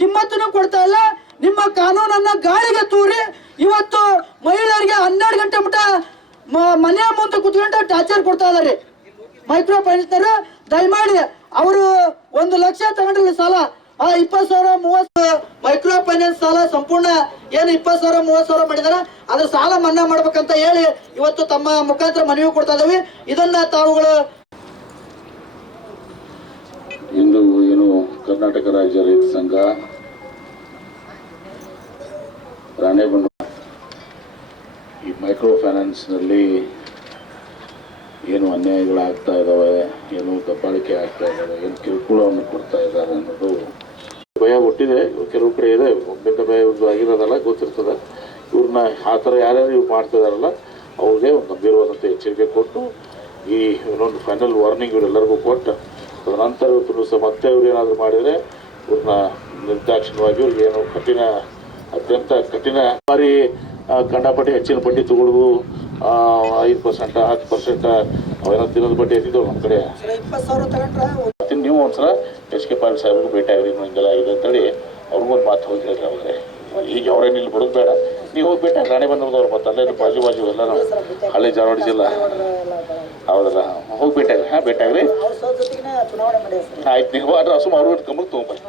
ಕಿಮ್ಮತ್ತನ್ನು ಕೊಡ್ತಾ ಇಲ್ಲ. ನಿಮ್ಮ ಕಾನೂನನ್ನ ಗಾಳಿಗೆ ತೂರಿ ಇವತ್ತು ಮಹಿಳೆಯರಿಗೆ 12 ಗಂಟೆ ಮಟ್ಟ ಮನೆಯ ಮುಂದೆ ಕುತ್ಕೊಂಡು ಟಾರ್ಚರ್ ಕೊಡ್ತಾ ಇದಾರೆ ಮೈಕ್ರೋ ಫೈನಾನ್ಸ್ನವರು. ದಯಮಾಡಿ ಅವರು 1 ಲಕ್ಷ ತಗೊಂಡ್ರೆ ಸಾಲ 20,000 30,000 ಮೈಕ್ರೋ ಫೈನಾನ್ಸ್ ಸಾಲ ಸಂಪೂರ್ಣ ಏನು 20,000 30,000 ಮಾಡಿದಾರೆ ಅದ್ರ ಸಾಲ ಮನ್ನಾ ಮಾಡ್ಬೇಕಂತ ಹೇಳಿ ಇವತ್ತು ತಮ್ಮ ಮುಖಾಂತರ ಮನವಿ ಕೊಡ್ತಾ ಇದಾವೆ. ಇದನ್ನ ತಾವುಗಳು ಇಂದು ಏನು ಕರ್ನಾಟಕ ರಾಜ್ಯ ರೈತ ಸಂಘ ರಾಣೆಬೆನ್ನೂರು ಈ ಮೈಕ್ರೋ ಫೈನಾನ್ಸ್ನಲ್ಲಿ ಏನು ಅನ್ಯಾಯಗಳಾಗ್ತಾ ಇದ್ದಾವೆ, ಏನು ದಬ್ಬಾಳಿಕೆ ಆಗ್ತಾ ಇದ್ದಾವೆ, ಏನು ಕಿರುಕುಳವನ್ನು ಕೊಡ್ತಾ ಇದ್ದಾರೆ ಅನ್ನೋದು ಭಯ ಹುಟ್ಟಿದೆ. ಕೆಲವು ಕಡೆ ಇದೆ, ಒಮ್ಮಿಂದ ಭಯ ಆಗಿರೋದಲ್ಲ, ಗೊತ್ತಿರ್ತದೆ. ಇವ್ರನ್ನ ಆ ಥರ ಯಾರ್ಯಾರು ಇವ್ರು ಮಾಡ್ತಾ ಇದಾರಲ್ಲ ಅವ್ರಿಗೆ ಒಂದು ಗಂಭೀರವಾದಂಥ ಎಚ್ಚರಿಕೆ ಕೊಟ್ಟು ಈ ಇನ್ನೊಂದು ಫೈನಲ್ ವಾರ್ನಿಂಗ್ ಇವರೆಲ್ಲರಿಗೂ ಕೊಟ್ಟು ತದನಂತರ ಇವತ್ತು ಸಹ ಮತ್ತೆ ಇವ್ರು ಏನಾದರೂ ಮಾಡಿದರೆ ಇವ್ರನ್ನ ನಿರ್ದಾಕ್ಷಿಣ್ಯವಾಗಿ ಇವ್ರಿಗೆ ಏನು ಕಠಿಣ ಅತ್ಯಂತ ಕಠಿಣ ಬಾರಿ ಕಂಡಪಟ್ಟಿ ಹೆಚ್ಚಿನ ಬಡ್ಡಿ ತಗೊಳ್ಳೋದು 5% 10% ಅವೇನೋ ದಿನದ ಬಡ್ಡಿ ಎತ್ತಿದ್ದವು ನಮ್ಮ ಕಡೆ. ನೀವು ಒಂದ್ಸಲ ಎಚ್ ಕೆ ಪಾಟೀಲ್ ಸಾಹೇಬ್ರಿಗೂ ಭೇಟಿ ಆಗ್ರಿ, ಹಿಂಗೆಲ್ಲ ಇದೆ ಅಂತೇಳಿ ಅವ್ರಿಗೊಂದು ಮಾತು ಹೋಗಿ ಹೇಳ್ರಿ. ಅವ್ರೆ ಈಗ ಅವ್ರೇನು ಇಲ್ಲಿ ಬರೋದು ಬೇಡ, ನೀವು ಹೋಗಿ ಭೇಟಿ ರಾಣೆಬೆನ್ನೂರದವ್ರು ಮತ್ತೆ ಅಲ್ಲೇ ಬಾಜು ಎಲ್ಲ ನಾವು ಹಳೆ ಧಾರವಾಡ ಜಿಲ್ಲಾ ಹೌದಲ್ಲ, ಹೋಗಿ ಭೇಟಿ ಆಗ್ರಿ. ಭೇಟಿ ಆಗ್ರಿ ಆಯ್ತು. ನೀವು ಸುಮಾರು ಅವ್ರಿಗೆ ಗಮನಕ್ಕೆ ತೊಗೊಂಬರ್ರಿ.